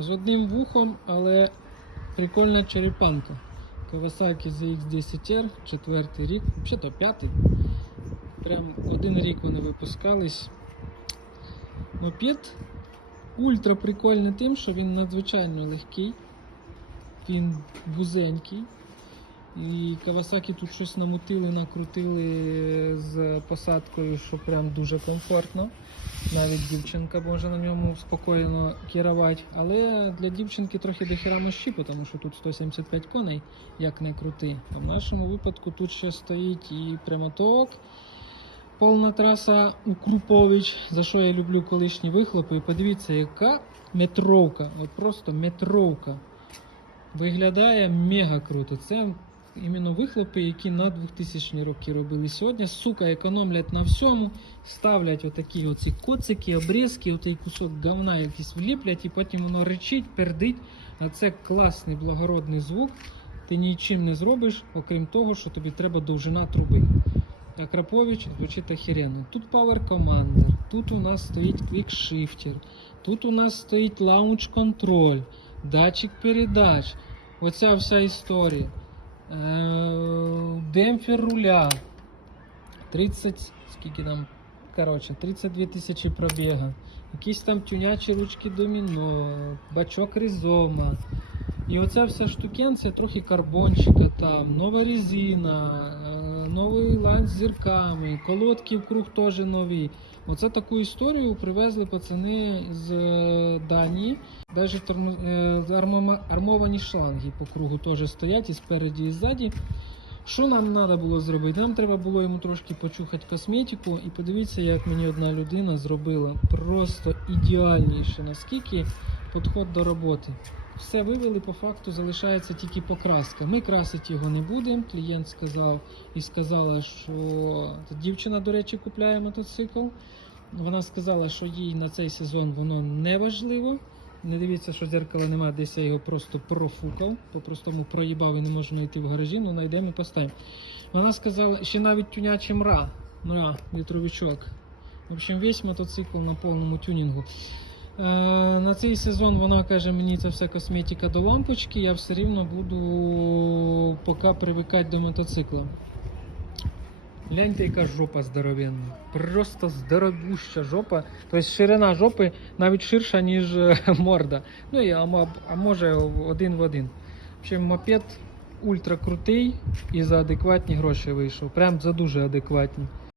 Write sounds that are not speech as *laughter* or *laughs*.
З одним вухом, але прикольна черепанка. Kawasaki ZX10R, четвертий рік, взагалі п'ятий. Прям один рік вони випускались. Мопед ультра прикольний тим, що він надзвичайно легкий, він вузенький. І Kawasaki тут щось намутили, накрутили з посадкою, що прям дуже комфортно. Навіть дівчинка може на ньому спокійно керувати. Але для дівчинки трохи дохіра мощі, тому що тут 175 коней, як не крути. А в нашому випадку тут ще стоїть і прямоток. Повна траса у Крупович, за що я люблю колишні вихлопи. І подивіться, яка метровка, от просто метровка. Виглядає мега круто. Це іменно вихлопи, які на 2000 роки робили. Сьогодні, сука, економлять на всьому, ставлять отакі оці коцики, обрізки, отей кусок говна якийсь вліплять, і потім воно речить, пердить. А це класний благородний звук. Ти нічим не зробиш, окрім того, що тобі треба довжина труби. А Крапович звучить охеренно. Тут Power Commander, тут у нас стоїть Shifter, тут у нас стоїть Launch Control, датчик передач. Оця вся історія. Е, Демпфер руля. 30, скільки там, коротше, 32 тисячі пробіга. Якісь там тюнячі ручки доміно, бачок ризома. І оця вся штукенція, трохи карбончика там, нова резина, е, новий ланц з зірками, колодки в круг теж нові. Оце таку історію привезли пацани з е, Данії. Термо- е, армовані шланги по кругу теж стоять і спереді, і ззаді. Що нам треба було зробити? Нам треба було йому трошки почухати косметику і подивіться, як мені одна людина зробила просто ідеальніше, наскільки підход до роботи. Все вивели, по факту залишається тільки покраска. Ми красити його не будемо. Клієнт сказав і сказала, що дівчина, до речі, купляє мотоцикл. Вона сказала, що їй на цей сезон воно не важливо. Не дивіться, що дзеркала немає, десь я його просто профукав, по-простому проїбав і не можу знайти в гаражі, ну знайдемо і поставимо. Вона сказала, ще навіть тюнячий мра, мра, вітровичок. В общем, весь мотоцикл на повному тюнінгу. Е, на цей сезон вона каже, мені це все косметика до лампочки, я все рівно буду поки привикати до мотоцикла. Гляньте, яка жопа здоровенна. Просто здоровуща жопа. Тобто ширина жопи навіть ширша, ніж е, *laughs* морда. Ну і а, а може один в один. В общем, мопед ультра крутий і за адекватні гроші вийшов. Прям за дуже адекватні.